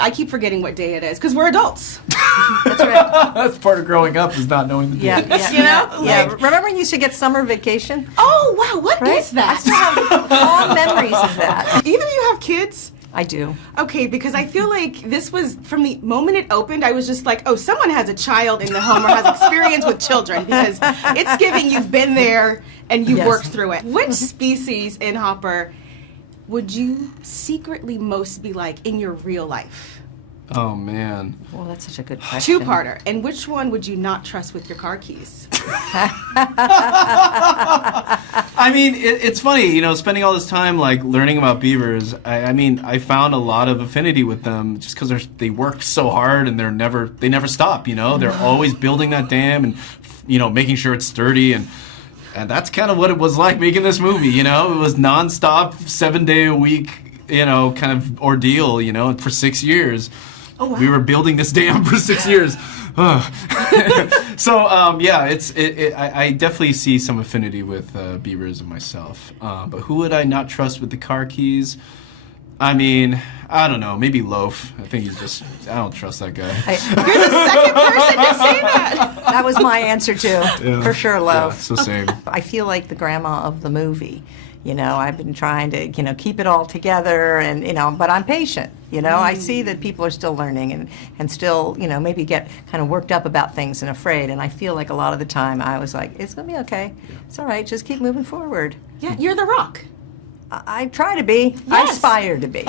I keep forgetting what day it is because we're adults. That's right. That's part of growing up is not knowing the date. Yeah. Remember when you used to get summer vacation? Oh, wow, what is that? I still have fond memories of that. Either of you have kids? I do. Okay, because I feel like this was, from the moment it opened, I was just like, oh, someone has a child in the home or has experience with children, because it's giving you've been there and you've worked through it. Which species in Hopper would you secretly most be like in your real life? Oh, man. Well, that's such a good question. Two-parter. And which one would you not trust with your car keys? I mean, it's funny, you know, spending all this time like learning about beavers. I mean, I found a lot of affinity with them just because they work so hard and they never stop. You know, they're always building that dam and, you know, making sure it's sturdy, and that's kind of what it was like making this movie. You know, it was nonstop, 7-day-a-week, you know, kind of ordeal. You know, for 6 years. Oh, wow. We were building this dam for 6 years. So yeah, I definitely see some affinity with beavers and myself. But who would I not trust with the car keys? I mean, I don't know. Maybe Loaf. I think I don't trust that guy. You're the second person to say that. That was my answer too, for sure, Loaf. Yeah, so same. I feel like the grandma of the movie. You know, I've been trying to, you know, keep it all together, and, you know, but I'm patient. You know, I see that people are still learning and still, you know, maybe get kind of worked up about things and afraid. And I feel like a lot of the time I was like, it's going to be okay. It's all right. Just keep moving forward. Yeah, you're the Rock. I try to be. I Yes. aspire to be.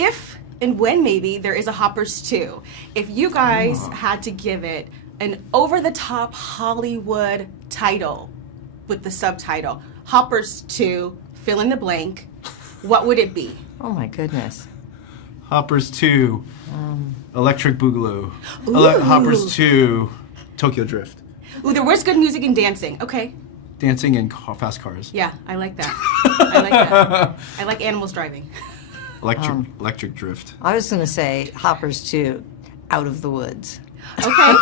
If and when maybe there is a Hoppers 2, if you guys had to give it an over-the-top Hollywood title with the subtitle, Hoppers 2, fill in the blank, what would it be? Oh my goodness. Hoppers 2, Electric Boogaloo. Ooh. Hoppers 2, Tokyo Drift. Ooh, there was good music and dancing. Okay. Dancing in fast cars. Yeah, I like that. I like that. I like animals driving. Electric Drift. I was going to say Hoppers 2, Out of the Woods. Okay.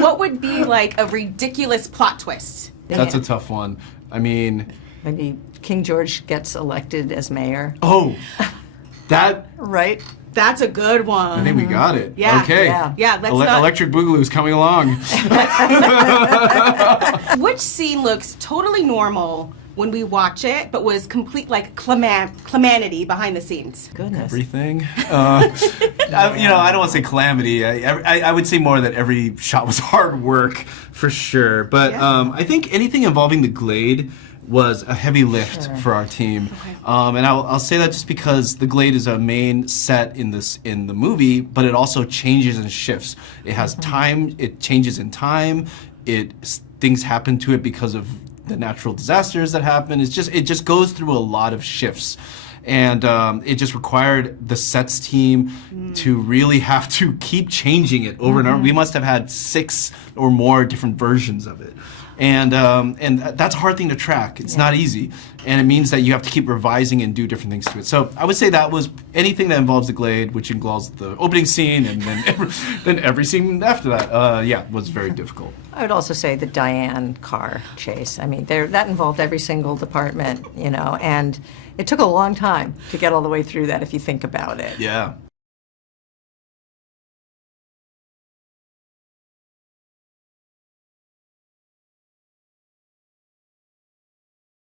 What would be like a ridiculous plot twist? That's a tough one. I mean... Maybe King George gets elected as mayor. Oh! That... Right? That's a good one. I think we got it. Yeah. Okay. Yeah, let's not... Electric Boogaloo's coming along. Which scene looks totally normal when we watch it, but was complete like calamity behind the scenes? Goodness. Everything. You know, I don't want to say calamity. I would say more that every shot was hard work, for sure. But I think anything involving the Glade was a heavy lift for our team. Okay. And I'll say that just because the Glade is a main set in the movie, but it also changes and shifts. It has time. It changes in time. Things happen to it because of the natural disasters that happen. It just goes through a lot of shifts. And it just required the sets team to really have to keep changing it over and over. We must have had 6 or more different versions of it. And that's a hard thing to track. It's not easy. And it means that you have to keep revising and do different things to it. So I would say that was anything that involves the Glade, which involves the opening scene and then every scene after that, was very difficult. I would also say the Diane car chase. I mean, that involved every single department, you know, and it took a long time to get all the way through that if you think about it. Yeah.